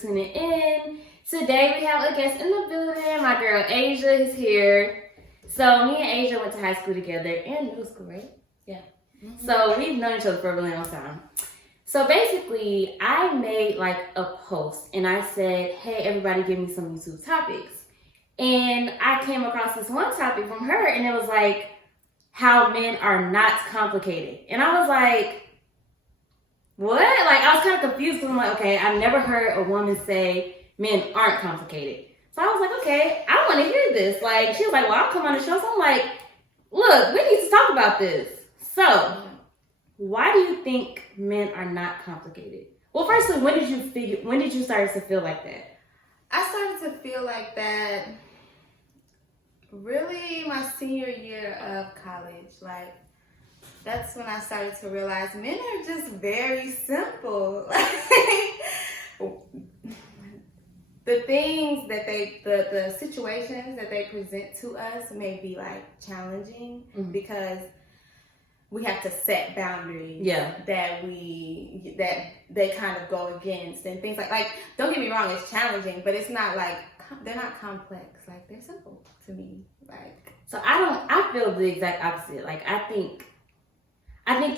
tuning in. Today we have a guest in the building. My girl Asia is here. So me and Asia went to high school together and middle school, right? Yeah. Mm-hmm. So we've known each other for a really long time. So basically, I made like a post and I said, hey, everybody give me some YouTube topics. And I came across this one topic from her and it was like, how men are not complicated. And I was like, what? Like, I was kind of confused because I'm like, okay, I've never heard a woman say men aren't complicated. So I was like, okay, I want to hear this. Like, she was like, well, I'll come on the show. So I'm like, look, we need to talk about this. So, why do you think men are not complicated? Well, firstly, when did you start to feel like that? I started to feel like that really my senior year of college. Like, that's when I started to realize men are just very simple. The things that the situations that they present to us may be like challenging because we have to set boundaries that they kind of go against and things like don't get me wrong, it's challenging, but it's not like they're not complex. Like, they're simple to me. Like, so I feel the exact opposite. Like, I think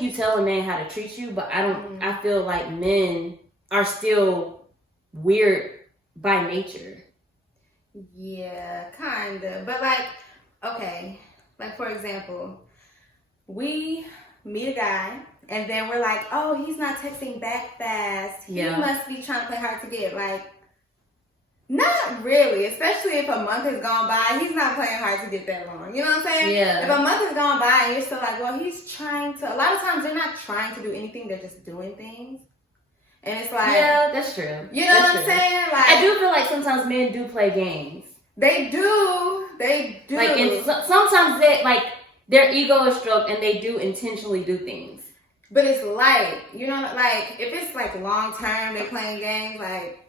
you tell a man how to treat you, but I feel like men are still weird by nature. Yeah, kind of. But like, okay, like for example, we meet a guy and then we're like, oh, he's not texting back fast. He must be trying to play hard to get. Like, not really, especially if a month has gone by. He's not playing hard to get that long. You know what I'm saying? Yeah. If a month has gone by and you're still like, well, he's trying to. A lot of times they're not trying to do anything. They're just doing things. And it's like, yeah, that's true. You know what I'm saying? Like, I do feel like sometimes men do play games. They do. Like, and sometimes their ego is stroked and they do intentionally do things. But it's like, you know, like if it's like long term, they're playing games, like,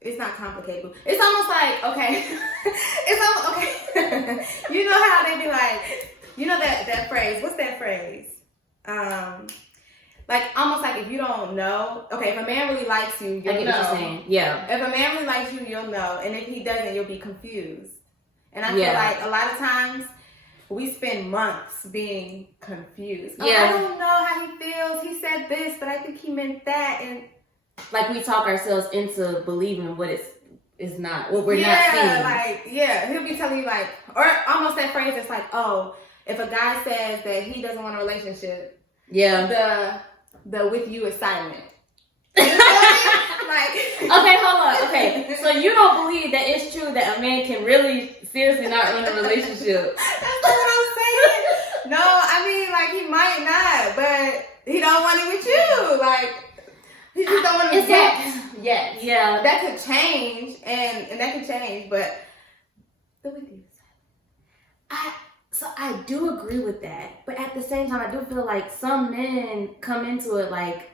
it's not complicated. It's almost like, okay, it's almost, okay. You know how they be like, you know that phrase, what's that phrase? Like, almost like if you don't know, okay, if a man really likes you, you'll know. What you're saying. Yeah. If a man really likes you, you'll know. And if he doesn't, you'll be confused. And I feel like a lot of times we spend months being confused. Oh, I don't know how he feels. He said this, but I think he meant that. And like, we talk ourselves into believing what it's not, what we're not seeing. He'll be telling you like, or almost that phrase that's like, oh, if a guy says that he doesn't want a relationship, the with you is silent. You know what I mean? Like, okay, hold on. Okay, so you don't believe that it's true that a man can really seriously not want a relationship? That's not what I'm saying. No, I mean, like, he might not, but he don't want it with you. Like, he just don't want it yet. Yeah, that could change, and that could change, but the with you. So I do agree with that, but at the same time, I do feel like some men come into it like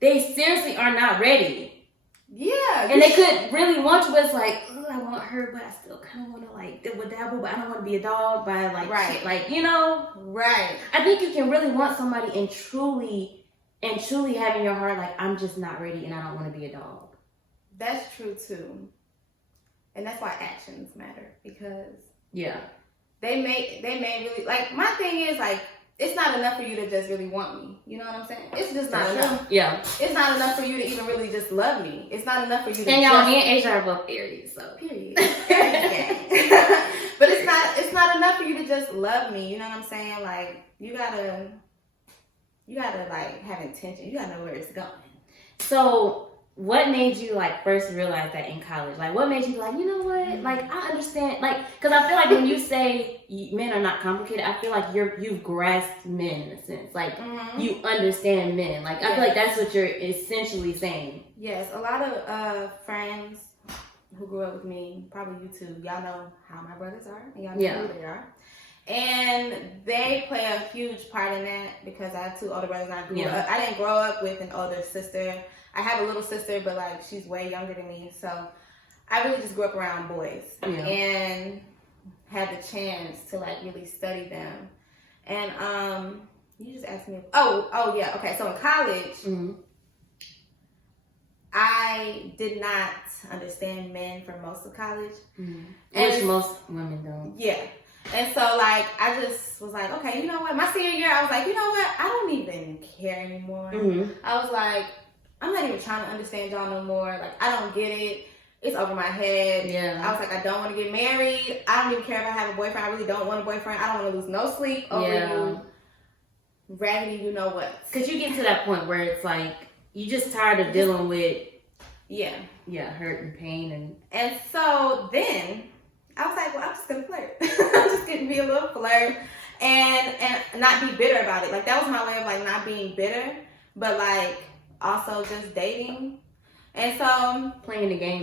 they seriously are not ready. Yeah. And they could really want you, but it's like, oh, I want her, but I still kind of want to like dabble, but I don't want to be a dog by like, shit, like, you know? Right. I think you can really want somebody and truly have in your heart, like, I'm just not ready and I don't want to be a dog. That's true too. And that's why actions matter, because they may really, like, my thing is, like, it's not enough for you to just really want me. You know what I'm saying? It's just not enough. Yeah. It's not enough for you to even really just love me. It's not enough for you to and y'all, me and Asia are both Aries, so. Period. But it's not enough for you to just love me. You know what I'm saying? Like, you gotta like have intention. You gotta know where it's going. So, what made you like first realize that in college? Like, what made you be like, you know what? Like, I understand. Like, because I feel like when you say men are not complicated, I feel like you've grasped men in a sense. Like, you understand men. Like, I feel like that's what you're essentially saying. Yes, a lot of friends who grew up with me, probably you too, y'all know how my brothers are, and y'all know who they are. And they play a huge part in that because I have two older brothers and I didn't grow up with an older sister. I have a little sister, but like she's way younger than me. So I really just grew up around boys and had the chance to like really study them. And you just asked me. Oh yeah. Okay. So in college, I did not understand men for most of college. Which most women don't. Yeah. And so, like, I just was like, okay, you know what? My senior year, I was like, you know what? I don't even care anymore. I was like, I'm not even trying to understand y'all no more. Like, I don't get it. It's over my head. Yeah. I was like, I don't want to get married. I don't even care if I have a boyfriend. I really don't want a boyfriend. I don't want to lose no sleep over you. Raggedy, you know what? Because you get to that point where it's like, you just tired of dealing with hurt and pain. And so then I was like, well, I'm just going to flirt. I'm just going to be a little flirt and not be bitter about it. Like, that was my way of, like, not being bitter, but, like, also just dating. And so playing the game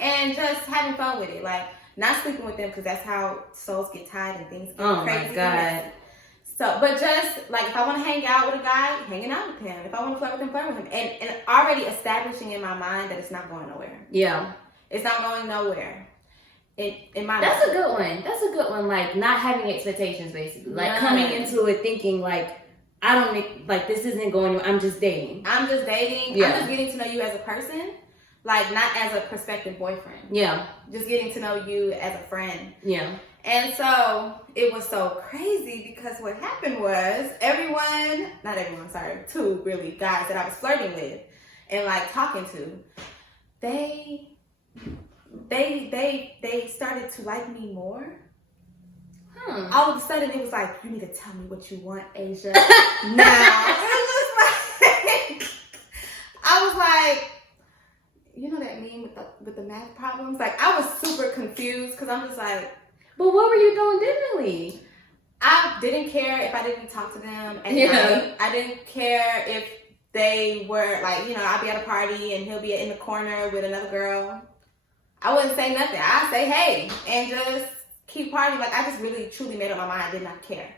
and just having fun with it. Like, not sleeping with them because that's how souls get tied and things get crazy. Oh, my God. So, but just, like, if I want to hang out with a guy, hanging out with him. If I want to flirt with him, flirt with him. And already establishing in my mind that it's not going nowhere. Yeah. It's not going nowhere. In my That's a good one. That's a good one. Like, not having expectations, basically. Like, coming into it thinking, like, I don't make, like, this isn't going, I'm just dating. Yeah. I'm just getting to know you as a person. Like, not as a prospective boyfriend. Yeah. Just getting to know you as a friend. Yeah. And so, it was so crazy because what happened was two really guys that I was flirting with and, like, talking to, they started to like me more. All of a sudden, it was like, you need to tell me what you want, Asia. Now. I was like, you know that meme with the math problems? Like, I was super confused because I'm just like, but what were you doing differently? I didn't care if I didn't talk to them at night. I didn't care if they were, like, you know, I'd be at a party and he'll be in the corner with another girl. I wouldn't say nothing. I'd say, hey, and just keep partying. Like, I just really, truly made up my mind. I did not care.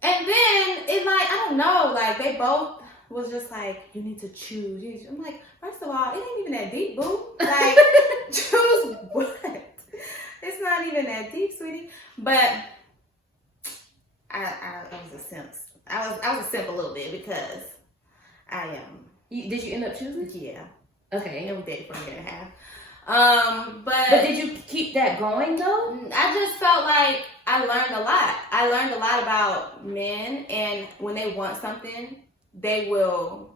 And then, it's like, I don't know, like, they both was just like, you need to choose. I'm like, first of all, it ain't even that deep, boo. Like, choose what? It's not even that deep, sweetie. But I was a simp. I was a simp a little bit because I am. Did you end up choosing? Yeah. Okay. And we dated for a year and a half. But did you keep that going though? I just felt like I learned a lot. I learned a lot about men, and when they want something, they will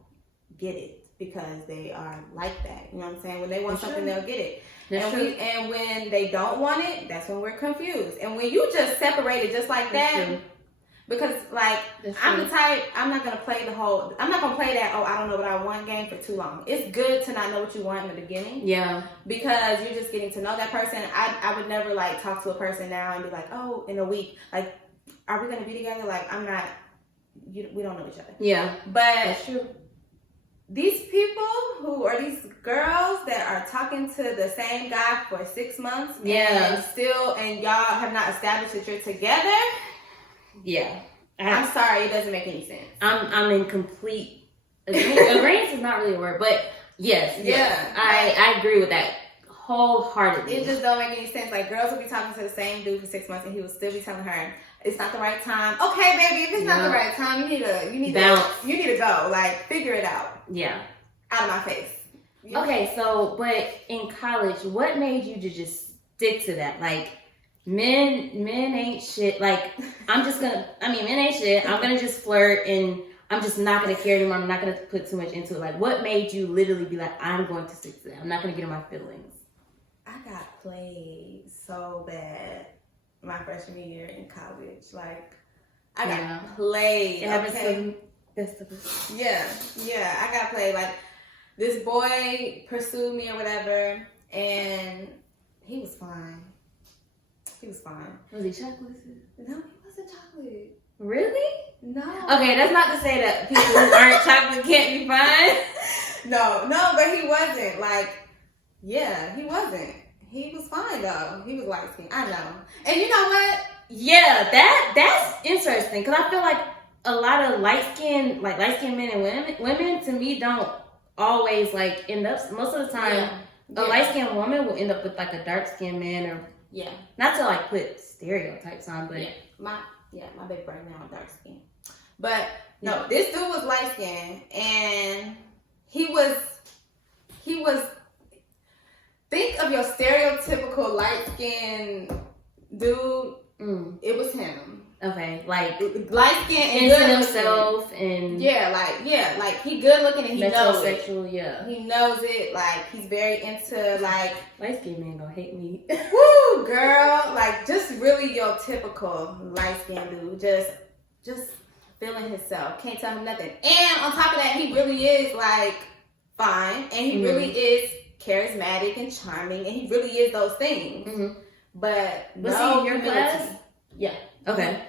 get it because they are like that. You know what I'm saying? When they want something, they'll get it. And when they don't want it, that's when we're confused. And when you just separate it just like that, because, like, I'm the type, I'm not going to play that, oh, I don't know what I want game for too long. It's good to not know what you want in the beginning. Yeah. Because you're just getting to know that person. I would never, like, talk to a person now and be like, oh, in a week, like, are we going to be together? Like, we don't know each other. Yeah. But that's true. These people these girls that are talking to the same guy for 6 months. Yeah. And y'all have not established that you're together. Yeah. I'm sorry, it doesn't make any sense. I'm in complete agreement. Agreement is not really a word, but yes. Yeah. I agree with that wholeheartedly. It just don't make any sense. Like, girls will be talking to the same dude for 6 months and he will still be telling her, it's not the right time. Okay, baby, if it's not the right time, you need to go. Like, figure it out. Yeah. Out of my face. Yeah. Okay, so, but in college, what made you to just stick to that? Like, men ain't shit. Like, men ain't shit. I'm gonna just flirt and I'm just not gonna care anymore. I'm not gonna put too much into it. Like, what made you literally be like, I'm going to stick to that. I'm not gonna get in my feelings. I got played so bad my freshman year in college. Like, I got played. It happens to the best of us. Yeah, I got played. Like, this boy pursued me or whatever, and he was fine. Was he chocolate? No, he wasn't chocolate. Really? No. Okay, that's not to say that people who aren't chocolate can't be fine. No, but he wasn't. Like, yeah, he wasn't. He was fine though. He was light skinned. I know. And you know what? Yeah, that's interesting because I feel like a lot of light skinned men and women to me don't always like end up. Most of the time, a light skinned woman will end up with like a dark skinned man or not to like put stereotypes on, but my big brother now dark skin. But no, this dude was light skinned and he was he was. Think of your stereotypical light skinned dude. It was him. Okay, like light skin and into good himself and like he good looking and he knows it. Yeah, he knows it. Like he's very into like light skinned man gonna hate me. Woo, girl! Like just really your typical light skinned dude. Just feeling himself. Can't tell him nothing. And on top of that, he really is like fine, and he really is charismatic and charming, and he really is those things. But was no he in your class? Yeah. Okay.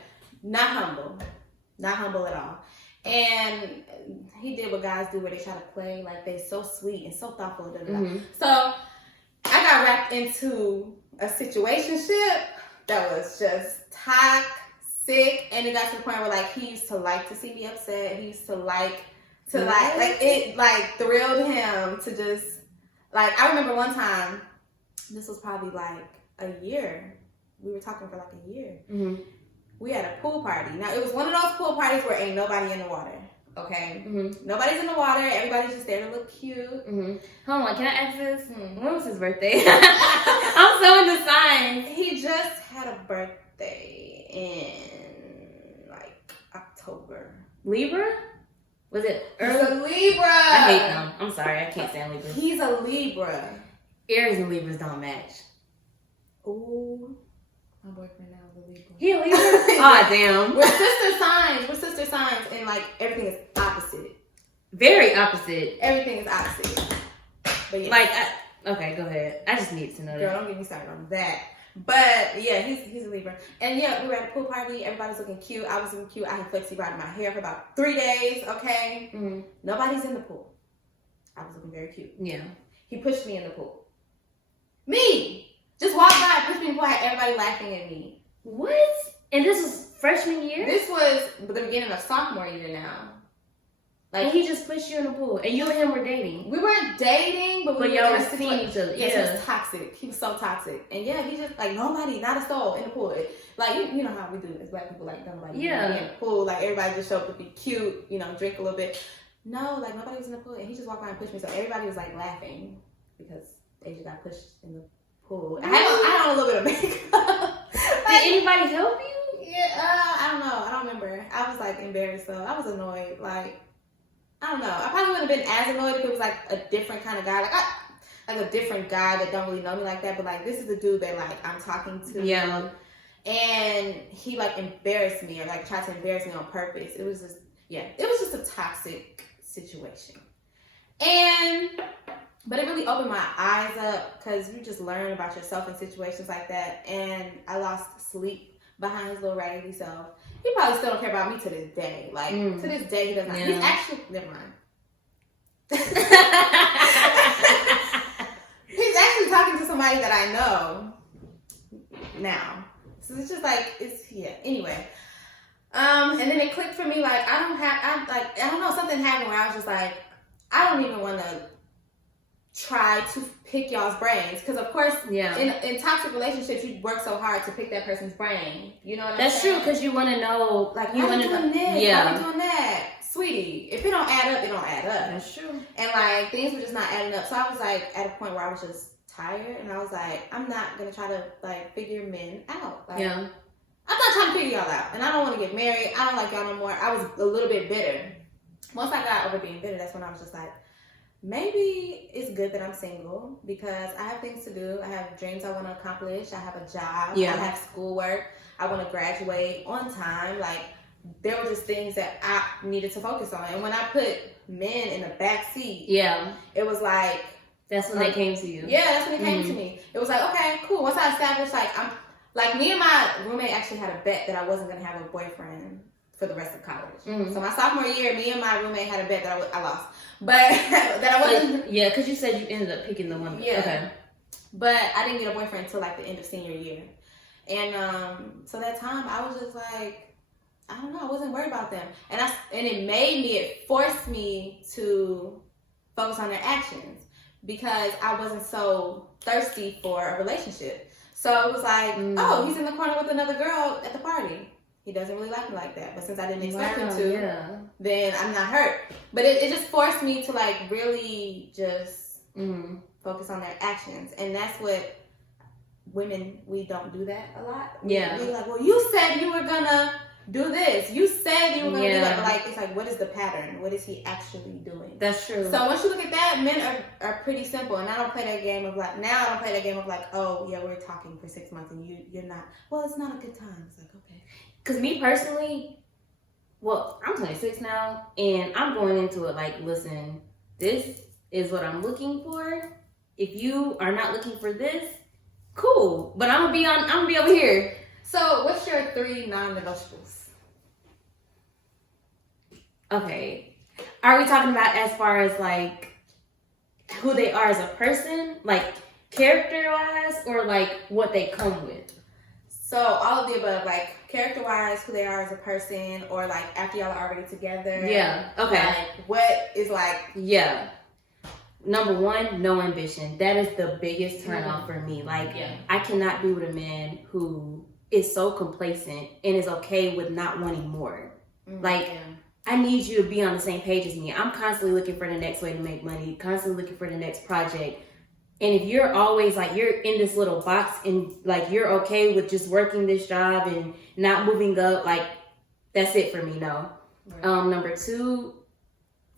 Not humble at all. And he did what guys do where they try to play like they're so sweet and so thoughtful. So I got wrapped into a situationship that was just toxic, and it got to the point where like he used to like to see me upset. He used to like it like thrilled him to just like. I remember one time, this was probably like a year. We were talking for like a year. We had a pool party. Now, it was one of those pool parties where ain't nobody in the water, okay? Nobody's in the water. Everybody's just there to look cute. Hold on, can I ask this? When was his birthday? I'm so in the signs. He just had a birthday in, like, October. Libra? Was it early? He's a Libra. I hate them. I'm sorry, I can't stand Libras. He's a Libra. Aries and Libras don't match. Ooh. My boyfriend now is a Libra. He a Libra? Aw, damn. We're sister signs, and like everything is opposite. Very opposite. Everything is opposite. But yeah. Like, okay, go ahead. I just need to know Girl, that. don't get me started on that. But yeah, he's a Libra. And yeah, we were at a pool party. Everybody's looking cute. I was looking cute. I had flexi rod in my hair for about 3 days. Okay. Nobody's in the pool. I was looking very cute. Yeah. He pushed me in the pool. Me! Just walked by, pushed me in the pool, had everybody laughing at me. What? And this was freshman year? This was the beginning of sophomore year now. Like, and he just pushed you in the pool, and you and him were dating. We weren't dating, but we y'all were were seeing each other. Yes, he was toxic. He was so toxic. And yeah, he just, like, nobody, not a soul in the pool. Like, you know how we do as black people, like, nobody in the pool. Like, everybody just showed up to be cute, you know, drink a little bit. No, like, nobody was in the pool, and he just walked by and pushed me. So everybody was, like, laughing because Asia got pushed in the pool. I had on a little bit of makeup. Did anybody help you? Yeah, I don't know. I don't remember. I was, like, embarrassed, though. I was annoyed. Like, I don't know. I probably wouldn't have been as annoyed if it was, like, a different kind of guy. Like a different guy that don't really know me like that. But, like, this is the dude that, like, I'm talking to. Yeah. And he, like, embarrassed me or, like, tried to embarrass me on purpose. It was just, it was just a toxic situation. But it really opened my eyes up because you just learn about yourself in situations like that. And I lost sleep behind his little raggedy self. He probably still don't care about me to this day. Like, to this day, he does not. Yeah. He's actually, never mind. He's actually talking to somebody that I know now. So it's just like, anyway. And then it clicked for me, like, I don't know, something happened where I was just like, I don't even want to try to pick y'all's brains, because of course in toxic relationships you work so hard to pick that person's brain, you know what I'm saying? That's true, because you want to know, like, you want to doing this, why you doing that, sweetie. If it don't add up, it don't add up. That's true. And like, things were just not adding up. So I was like at a point where I was just tired, and I was like, I'm not gonna try to like figure men out. Like, I'm not trying to figure y'all out, and I don't want to get married. I don't like y'all no more. I was a little bit bitter. Once I got over being bitter, that's when I was just like, maybe it's good that I'm single, because I have things to do. I have dreams I want to accomplish. I have a job. I have schoolwork. I want to graduate on time. Like, there were just things that I needed to focus on. And when I put men in the back seat, it was like, that's when they came to you. Yeah, that's when it came to me. It was like, okay, cool. Once I established, like, me and my roommate actually had a bet that I wasn't going to have a boyfriend for the rest of college. So my sophomore year, me and my roommate had a bet that I lost. But that I wasn't. Yeah, because you said you ended up picking the one. Yeah. Okay. But I didn't get a boyfriend until like the end of senior year. And so that time I was just like, I don't know, I wasn't worried about them. And it forced me to focus on their actions, because I wasn't so thirsty for a relationship. So it was like, oh, he's in the corner with another girl at the party. He doesn't really like me like that. But since I didn't expect him to, then I'm not hurt. But it just forced me to like really just Mm-hmm. Focus on their actions. And that's what women, we don't do that a lot. Yeah. We're like, well, you said you were gonna do this. You said you were gonna do that. But like, it's like, what is the pattern? What is he actually doing? That's true. So once you look at that, men are pretty simple. And I don't play that game of like, oh yeah, we're talking for 6 months and you're not, well, it's not a good time. It's like, okay. Because me personally, well, I'm 26 now, and I'm going into it like, listen, this is what I'm looking for. If you are not looking for this, cool. But I'm gonna be over here. So what's your 3 non-negotiables? Okay. Are we talking about as far as like who they are as a person? Like character-wise, or like what they come with? So all of the above, like character-wise, who they are as a person, or like after y'all are already together. Yeah. Okay. Like what is like. Yeah. Number 1, no ambition. That is the biggest turn off for me. Like, I cannot be with a man who is so complacent and is okay with not wanting more. Like, I need you to be on the same page as me. I'm constantly looking for the next way to make money, constantly looking for the next project. And if you're always like, you're in this little box and like, you're okay with just working this job and not moving up, like, that's it for me, no. Right. Number 2,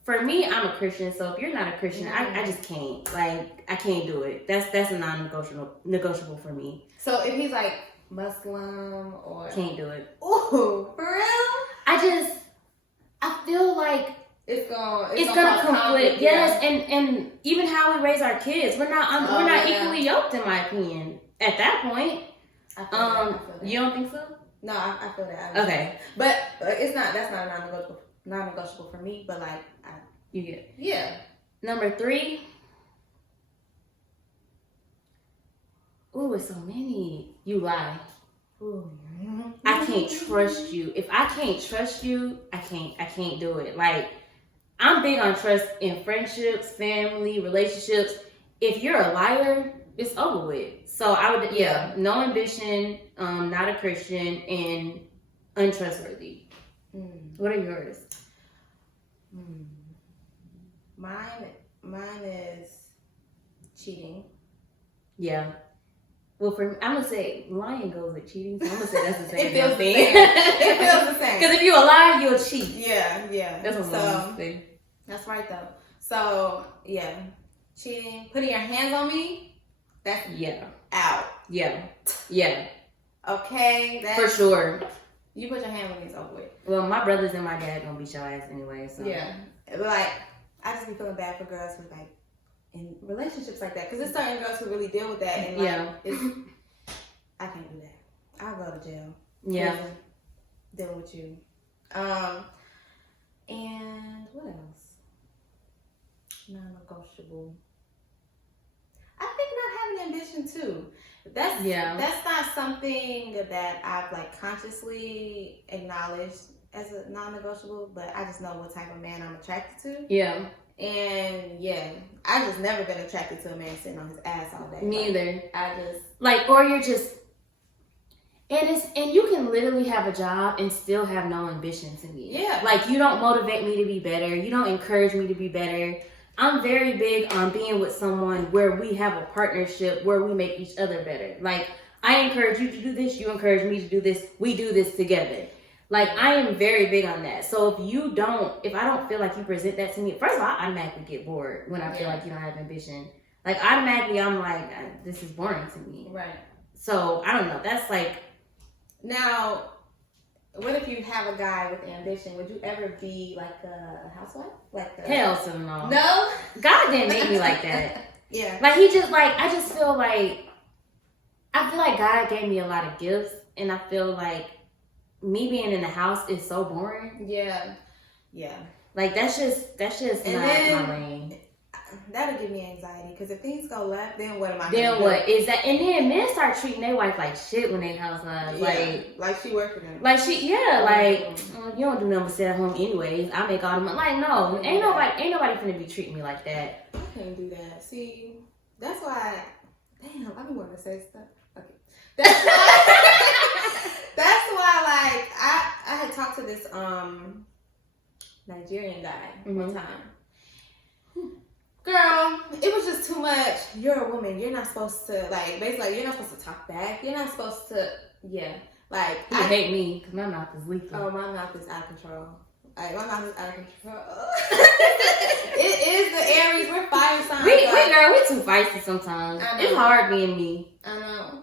for me, I'm a Christian, so if you're not a Christian, I just can't. Like, I can't do it. That's a non-negotiable for me. So if he's like Muslim or... Can't do it. Ooh, for real? I feel like it's gonna conflict. Yes, and even how we raise our kids, we're not equally yoked, in my opinion. At that point, I feel that. You don't think so? No, I feel that. Okay, but it's not. That's not a non-negotiable for me. But like, you get. Yeah. Number 3. Ooh, it's so many. You lie. Ooh. I can't trust you. If I can't trust you, I can't do it. Like, I'm big on trust in friendships, family, relationships. If you're a liar, it's over with. So I would, no ambition, not a Christian, and untrustworthy. What are yours? Mine is cheating. Yeah. Well, for me, I'm gonna say lying goes with cheating, so I'm gonna say that's the same It feels thing. the same. It feels the same. Because if you a liar, you'll cheat. Yeah. That's what I'm gonna say. That's right though. So yeah, cheating, putting your hands on me. That's out. Yeah. Okay. That's, for sure. You put your hands on me, it's over with. Well, my brothers and my dad gonna beat your ass anyway. So yeah, like I just be feeling bad for girls who like in relationships like that, because there's certain girls who really deal with that, and like I can't do that. I'll go to jail. Yeah, deal with you. And what else? Non-negotiable. I think not having ambition too. That's not something that I've like consciously acknowledged as a non-negotiable, but I just know what type of man I'm attracted to. Yeah. And I just never been attracted to a man sitting on his ass all day. Me either. I just like, or you're just, and you can literally have a job and still have no ambition to me. Yeah. Like, you don't motivate me to be better. You don't encourage me to be better. I'm very big on being with someone where we have a partnership, where we make each other better. Like, I encourage you to do this, you encourage me to do this, we do this together. Like, I am very big on that. So if I don't feel like you present that to me, first of all, I automatically get bored when I feel like you don't have ambition. Like, automatically, I'm like, this is boring to me. Right. So, I don't know. That's like... Now, what if you have a guy with ambition? Would you ever be like a housewife? Hell to no. No? God didn't make me like that. Yeah. Like, he just, like, I just feel like... I feel like God gave me a lot of gifts, and I feel like me being in the house is so boring. Yeah. Like, that's just and not my lane. That'll give me anxiety, because if things go left, then what am I Then what is that? And then men start treating their wife like shit when they housewives. Like she worked for them. Like you don't do nothing but sit at home anyways. I make all the money. Like, no, ain't nobody finna be treating me like that. I can't do that. See, that's why. Damn, I be wanting to say stuff. Okay, that's why. Like, I had talked to this Nigerian guy one time. Girl, it was just too much. You're a woman. You're not supposed to, like, basically, like, you're not supposed to talk back. You're not supposed to, yeah. Like, You hate me because my mouth is leaking. Oh, my mouth is out of control. Like, my mouth is out of control. It is the Aries. We're fire signs. Girl, we too feisty sometimes. It's hard being me. I know.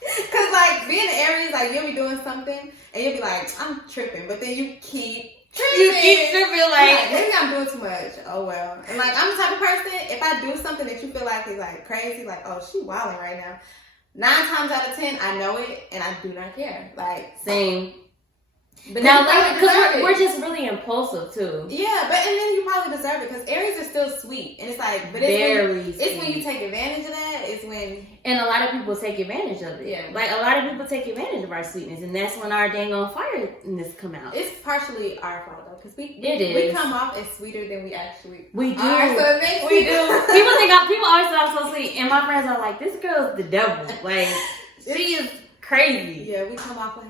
Because, like, being an Aries, like, you'll be doing something, and you'll be like, I'm tripping. But then you keep tripping. Like, maybe I'm doing too much. Oh, well. And, like, I'm the type of person, if I do something that you feel like is, like, crazy, like, oh, she wilding right now. 9 times out of 10, I know it, and I do not care. Like, same. But now, like, because we're just really impulsive too. Yeah, and then you probably deserve it because Aries are still sweet, and it's like, but it's when you take advantage of that. It's when, and a lot of people take advantage of it. Yeah, like a lot of people take advantage of our sweetness, and that's when our dang on fireness come out. It's partially our fault though, because we come off as sweeter than we actually do. So it makes we do. People always say I'm so sweet, and my friends are like, "This girl's the devil." Like she is crazy. Yeah, we come off like.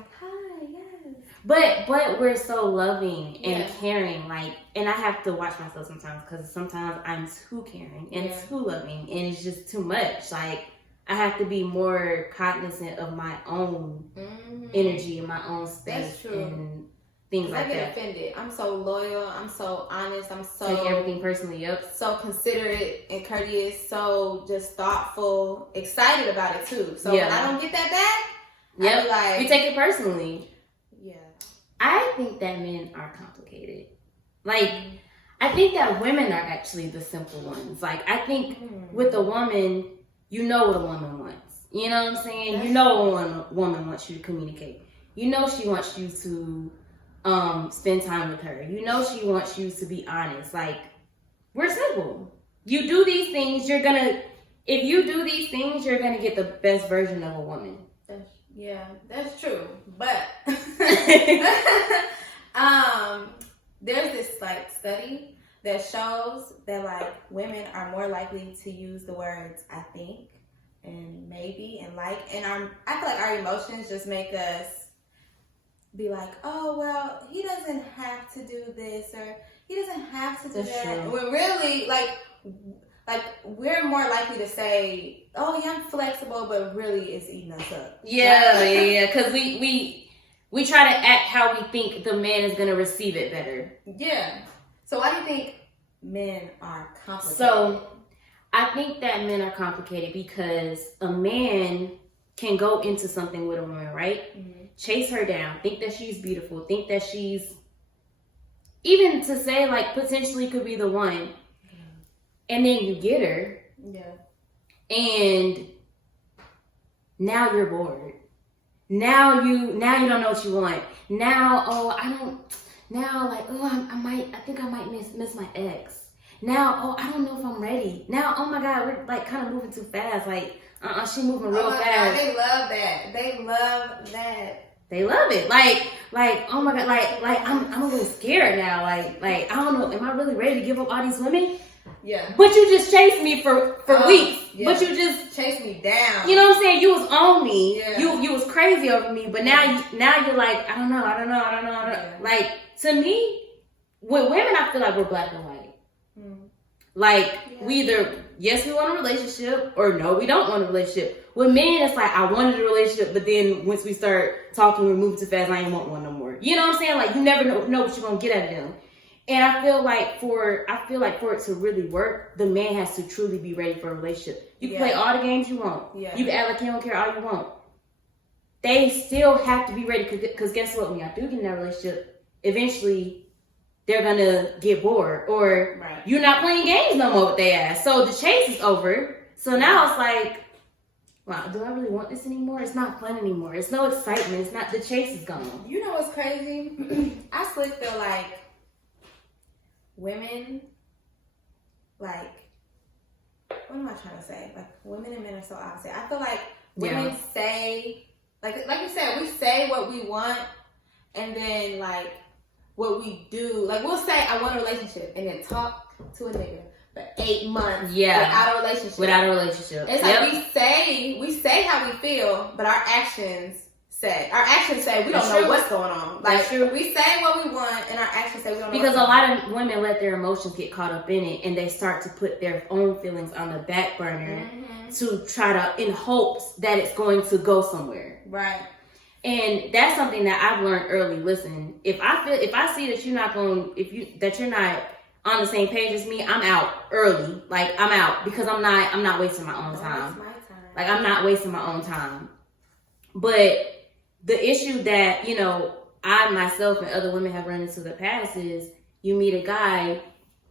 But we're so loving and caring, like, and I have to watch myself sometimes because sometimes I'm too caring and too loving, and it's just too much. Like, I have to be more cognizant of my own energy and my own space and things like that. I get offended. I'm so loyal. I'm so honest. I'm so take everything personally. Yep. So considerate and courteous. So just thoughtful, excited about it too. So when I don't get that back, I be like, we take it personally. Yeah. I think that men are complicated. Like, I think that women are actually the simple ones. Like, I think with a woman, you know what a woman wants. You know what I'm saying? You know what a woman wants you to communicate. You know she wants you to spend time with her. You know she wants you to be honest. Like, we're simple. You do these things, if you do these things, you're gonna get the best version of a woman. Yeah, that's true. But there's this like study that shows that like women are more likely to use the words I think and maybe and like, and I feel like our emotions just make us be like, oh well, he doesn't have to do this or he doesn't have to do that. When really like we're more likely to say, oh yeah, I'm flexible, but really it's eating us up. Yeah, because we try to act how we think the man is going to receive it better. Yeah. So why do you think men are complicated? So I think that men are complicated because a man can go into something with a woman, right? Mm-hmm. Chase her down, think that she's beautiful, think that she's, even to say like potentially could be the one. And then you get her. Yeah. And now you're bored. Now you don't know what you want. Now, I think I might miss my ex. Now, I don't know if I'm ready. Now, oh my God, we're like kind of moving too fast. Like, she moving real fast. God, they love that. They love that. They love it. Like, oh my God, like I'm a little scared now. Like, I don't know, am I really ready to give up all these women? Yeah. But you just chased me for weeks. Yeah. But you just chased me down. You know what I'm saying? You was on me. Yeah. You was crazy over me. But now you're like, I don't know. Yeah. Like, to me, with women, I feel like we're black and white. Like, we either, yes, we want a relationship, or no, we don't want a relationship. With men, it's like, I wanted a relationship, but then once we start talking, we're moving too fast, I ain't want one no more. You know what I'm saying? Like, you never know what you're going to get out of them. And I feel like for it to really work, the man has to truly be ready for a relationship. You can play all the games you want. Yeah. You can act like you don't care all you want. They still have to be ready because guess what? When y'all do get in that relationship, eventually they're gonna get bored or you're not playing games no more with their ass. So the chase is over. So now it's like, wow, do I really want this anymore? It's not fun anymore. It's no excitement. It's not, the chase is gone. You know what's crazy? I still feel like women, like, what am I trying to say? Like, women and men are so opposite. I feel like women say, like you said, we say what we want, and then, like, what we do, like, we'll say, I want a relationship, and then talk to a nigga for 8 months without a relationship. It's like we say how we feel, but our actions say. Our actions say we don't know what's going on. Like, we say what we want, and our actions say we don't know because a lot of women let their emotions get caught up in it, and they start to put their own feelings on the back burner to try to, in hopes that it's going to go somewhere. Right. And that's something that I've learned early. Listen, if I see that you're not on the same page as me, I'm out early. Like, I'm out because I'm not wasting my own time. Like, I'm not wasting my own time. But the issue that, you know, I myself and other women have run into the past is you meet a guy,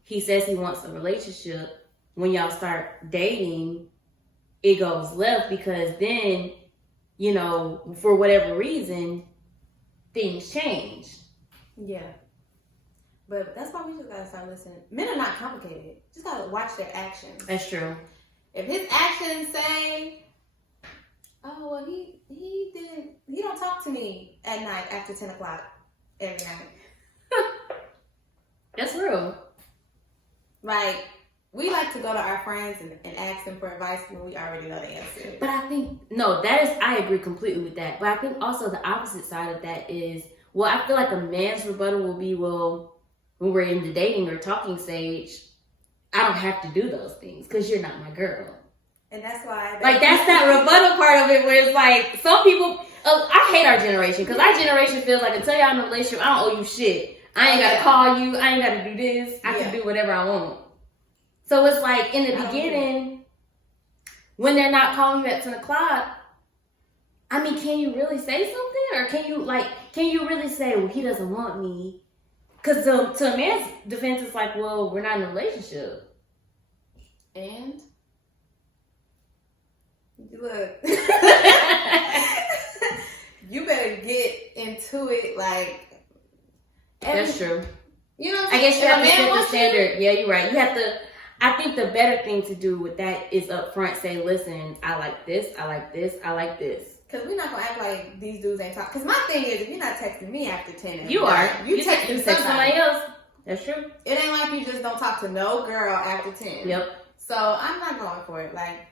he says he wants a relationship. When y'all start dating, it goes left because then, you know, for whatever reason, things change. Yeah. But that's why we just gotta start listening. Men are not complicated. Just gotta watch their actions. That's true. If his actions say, oh, well, he don't talk to me at night after 10 o'clock every night. That's real. Like, we like to go to our friends and ask them for advice when we already know the answer. But I think, I agree completely with that. But I think also the opposite side of that is, well, I feel like a man's rebuttal will be, well, when we're in the dating or talking stage, I don't have to do those things because you're not my girl. And that's why... Like, that's that rebuttal part of it where it's like, some people... I hate our generation because our generation feels like until y'all in a relationship, I don't owe you shit. I ain't got to call you. I ain't got to do this. I can do whatever I want. So it's like, in the beginning, when they're not calling you at 10 o'clock, I mean, can you really say something? Or can you really say, well, he doesn't want me? Because to a man's defense, it's like, well, we're not in a relationship. And? Look. You better get into it, like... That's true. You know what I'm saying? I guess you have to set the standard. Yeah, you're right. You have to... I think the better thing to do with that is up front say, listen, I like this, I like this, I like this. Because we're not going to act like these dudes ain't talking. Because my thing is, if you're not texting me after 10... You are. You texting somebody else. That's true. It ain't like you just don't talk to no girl after 10. Yep. So I'm not going for it. Like,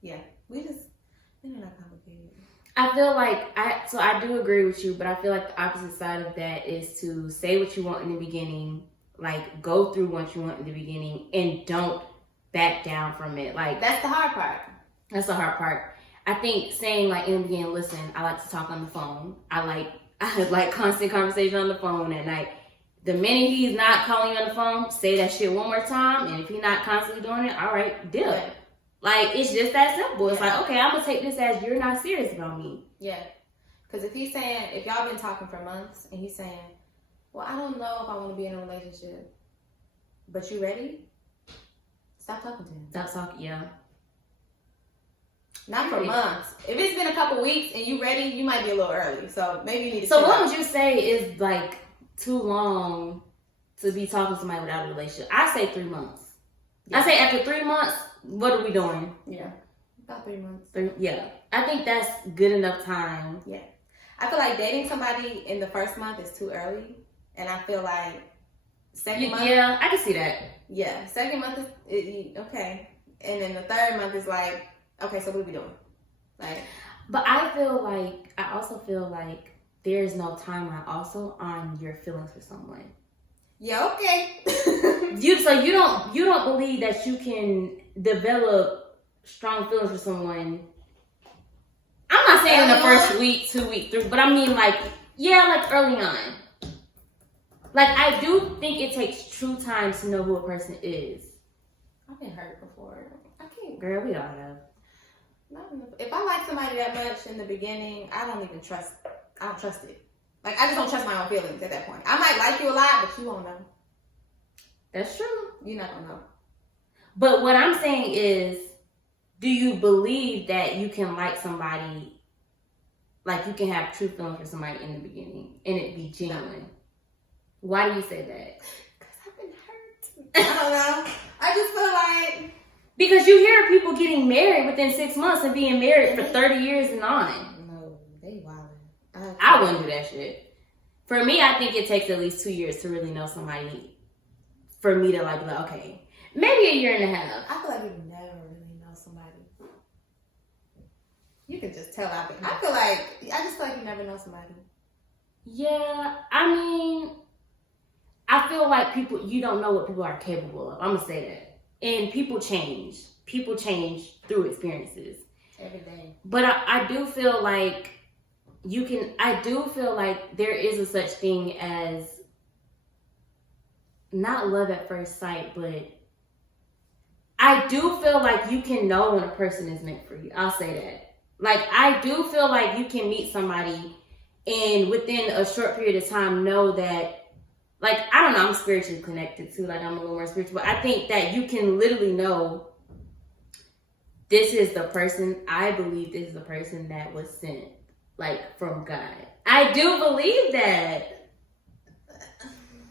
yeah. We're not complicated. I feel like, I do agree with you, but I feel like the opposite side of that is to say what you want in the beginning, like go through what you want in the beginning, and don't back down from it. Like, that's the hard part. That's the hard part. I think saying like in the beginning, listen, I like to talk on the phone. I like constant conversation on the phone at night. The minute he's not calling you on the phone, say that shit one more time, and if he's not constantly doing it, all right, deal. Yeah. Like, it's just that simple. It's like, okay, I'm gonna take this as you're not serious about me. Yeah. Because if y'all been talking for months and he's saying, well, I don't know if I want to be in a relationship, but you ready? Stop talking to him. Stop talking, yeah. Not for months. If it's been a couple weeks and you ready, you might be a little early. So maybe you need to... So what would you say is like too long to be talking to somebody without a relationship? I say 3 months. Yeah. I say after 3 months, what are we doing? Yeah. About 3 months. Yeah. I think that's good enough time. Yeah. I feel like dating somebody in the first month is too early. And I feel like second month... Yeah, I can see that. Yeah. Second month is... Okay. And then the third month is like, okay, so what are we doing? Like... But I also feel like there's no timeline also on your feelings for someone. Yeah, okay. you don't believe that you can develop strong feelings for someone. I'm not saying in the first week, 2 weeks, 3, but I mean like early on. Like, I do think it takes true time to know who a person is. I've been hurt before. I can't. Girl, we all have. If I like somebody that much in the beginning, I don't trust it. Like, I just don't trust my own feelings at that point. I might like you a lot, but you won't know. That's true. You're not gonna know. But what I'm saying is, do you believe that you can like somebody, like you can have true feelings for somebody in the beginning and it be genuine? No. Why do you say that? Because I've been hurt. I don't know. I just feel like... Because you hear people getting married within 6 months and being married for 30 years and on. No, they wildin'. I wouldn't do that shit. For me, I think it takes at least 2 years to really know somebody. For me to like, okay, maybe a year and a half. I feel like you never really know somebody. You can just tell out there. I just feel like you never know somebody. Yeah, I mean, I feel like you don't know what people are capable of. I'm gonna say that. And people change. People change through experiences. Every day. But I do feel like there is a such thing as not love at first sight, but I do feel like you can know when a person is meant for you. I'll say that. Like, I do feel like you can meet somebody and within a short period of time know that, like, I don't know, I'm spiritually connected too. Like, I'm a little more spiritual. But I think that you can literally know this is the person, I believe this is the person that was sent, like, from God. I do believe that.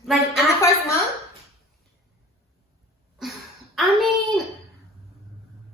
Like, in the first month? I mean,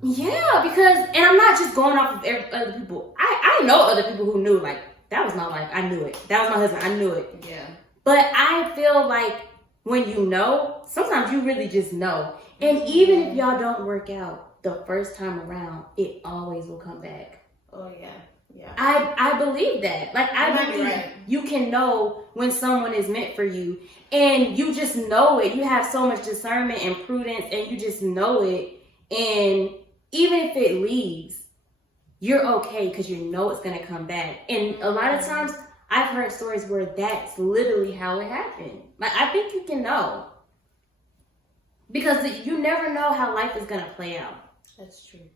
yeah, because, and I'm not just going off of other people. I know other people who knew, like, that was my life. I knew it. That was my husband. I knew it. Yeah. But I feel like when you know, sometimes you really just know. And even if y'all don't work out the first time around, it always will come back. Oh, yeah. Yeah. I believe that. Like, I believe you can know when someone is meant for you. And you just know it. You have so much discernment and prudence, and you just know it. And even if it leaves, you're okay because you know it's going to come back. And a lot of times, I've heard stories where that's literally how it happened. Like, I think you can know. Because you never know how life is going to play out. That's true.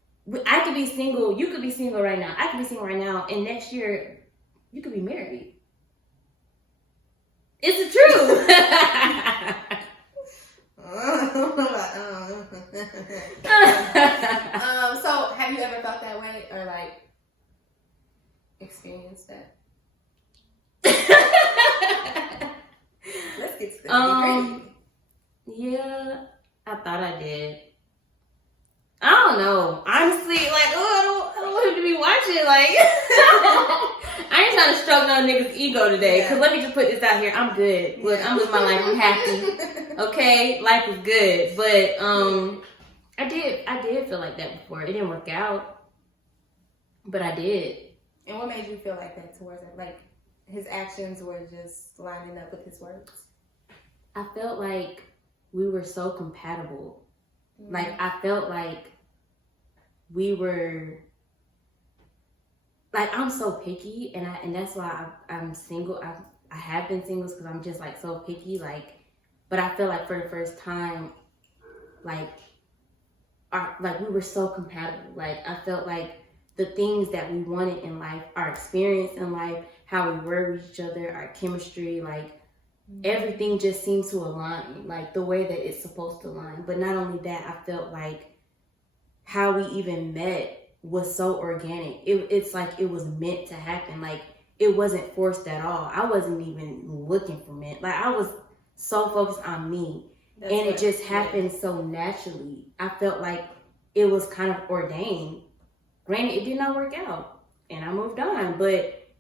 I could be single. You could be single right now. I could be single right now. And next year, you could be married. It's the truth. So, have you ever felt that way or, like, experienced that? Let's get to the yeah, I thought I did. I don't know. Honestly, like, I don't want him to be watching. Like, I ain't trying to stroke no nigga's ego today. Because let me just put this out here. I'm good. Look, I'm living my life. I'm happy. Okay? Life is good. But I did feel like that before. It didn't work out. But I did. And what made you feel like that towards it? Like, his actions were just lining up with his words? I felt like we were so compatible. Like, I felt like we were, like, I'm so picky, and that's why I'm single. I have been single because I'm just, like, so picky, like, but I feel like for the first time, like we were so compatible. Like, I felt like the things that we wanted in life, our experience in life, how we were with each other, our chemistry, like, everything just seems to align, like the way that it's supposed to align. But not only that, I felt like how we even met was so organic. It's like it was meant to happen. Like, it wasn't forced at all. I wasn't even looking for men. Like, I was so focused on me. And it just happened so naturally. I felt like it was kind of ordained. Granted, it did not work out. And I moved on. But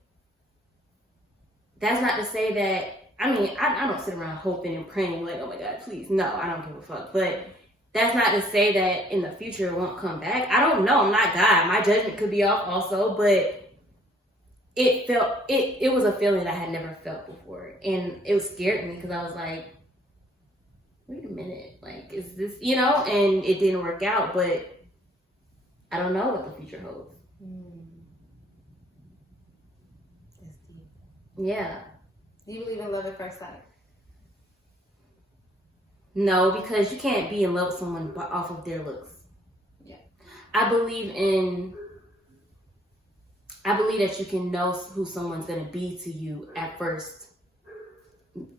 that's not to say that, I mean, I don't sit around hoping and praying like, oh my God, please. No, I don't give a fuck. But that's not to say that in the future it won't come back. I don't know. I'm not God. My judgment could be off also. But it was a feeling that I had never felt before. And it scared me because I was like, wait a minute. Like, is this, and it didn't work out. But I don't know what the future holds. That's deep. Yeah. Do you believe in love at first sight? No, because you can't be in love with someone off of their looks. Yeah. I believe that you can know who someone's going to be to you at first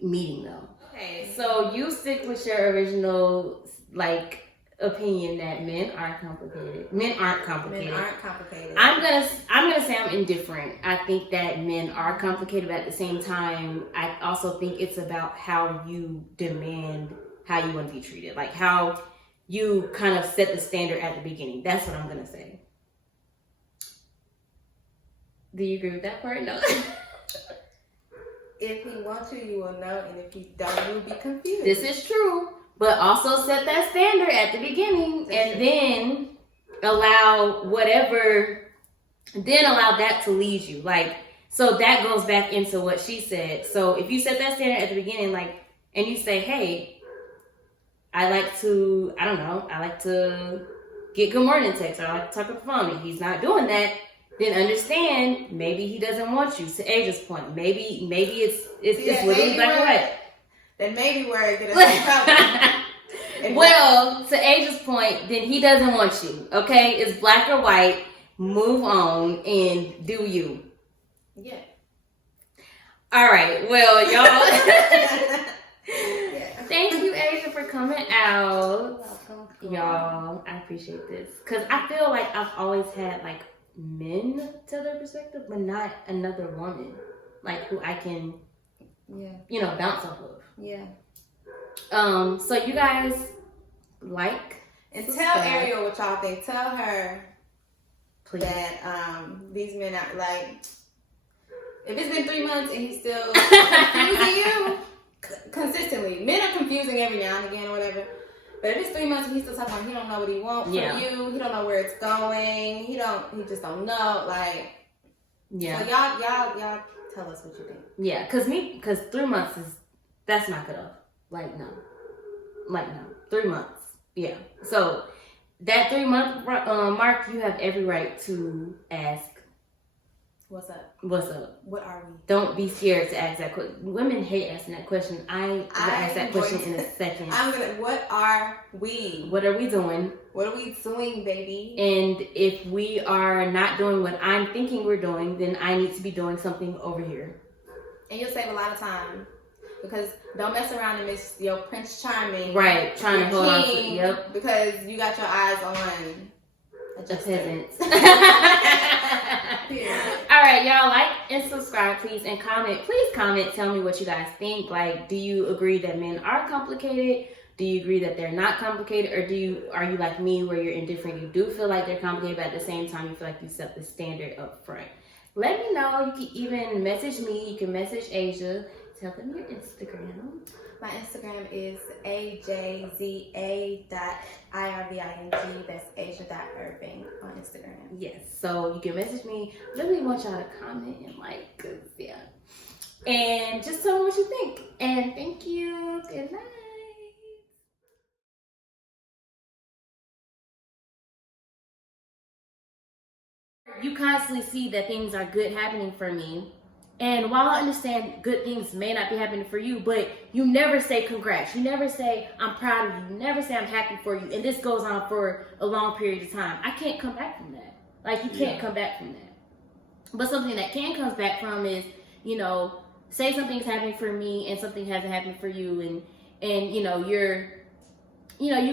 meeting them. Okay, so you stick with your original, like, opinion that men are complicated. Men aren't complicated. Men aren't complicated. I'm gonna say I'm indifferent. I think that men are complicated, but at the same time, I also think it's about how you demand how you want to be treated. Like, how you kind of set the standard at the beginning. That's what I'm gonna say. Do you agree with that part? No. If he wants you, you will know, and if he don't, you'll be confused. This is true. But also set that standard at the beginning. Then allow whatever then allow that to lead you. Like, so that goes back into what she said. So if you set that standard at the beginning, like, and you say, hey, I like to get good morning texts, or I like to talk on the phone, and he's not doing that, then understand maybe he doesn't want you. To Asia's point, maybe it's literally black or white. Then maybe where it gets in trouble. Well, to Asia's point, then he doesn't want you. Okay, it's black or white. Move on and do you. Yeah. All right. Well, y'all. Yeah. Thank you, Asia, for coming out. Welcome. Y'all, I appreciate this. Because I feel like I've always had, like, men tell their perspective, but not another woman. Like, who I can, bounce off of. Yeah. So you guys like and tell Ariel what y'all think. Tell her, please, that these men are like, if it's been 3 months and he's still confusing you consistently. Men are confusing every now and again or whatever. But if it's 3 months and he's still talking about he don't know what he wants from you, he don't know where it's going, he just don't know. Like, so y'all tell us what you think. Yeah, because 3 months that's not good enough. Like no, 3 months. Yeah. So that 3 month mark, you have every right to ask, what's up? What's up? What are we? Don't be scared to ask that question. Women hate asking that question. I will ask that question in a second. What are we? What are we doing? What are we doing, baby? And if we are not doing what I'm thinking we're doing, then I need to be doing something over here. And you'll save a lot of time. Because don't mess around and miss your Prince Charming. Right, trying to hold on to it. Yep. Because you got your eyes on the peasants. All right, y'all, like and subscribe, please, and comment. Please comment. Tell me what you guys think. Like, do you agree that men are complicated? Do you agree that they're not complicated? Or are you like me where you're indifferent? You do feel like they're complicated, but at the same time, you feel like you set the standard up front. Let me know. You can even message me. You can message Asia. Tell them your Instagram. My Instagram is ajza.irving. That's asia.irving on Instagram. Yes. So you can message me. Really want y'all to comment and like, cause yeah. And just tell me what you think. And thank you. Good night. You constantly see that things are good happening for me. And while I understand good things may not be happening for you, but you never say congrats. You never say I'm proud of you. You never say I'm happy for you. And this goes on for a long period of time. I can't come back from that. Like, you can't come back from that. But something that can come back from is, say something's happening for me and something hasn't happened for you. And you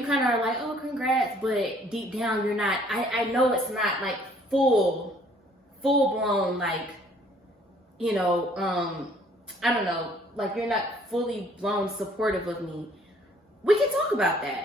kind of are like, oh, congrats. But deep down, you're not. I know it's not like full blown, like, I don't know, like you're not fully blown supportive of me. We can talk about that.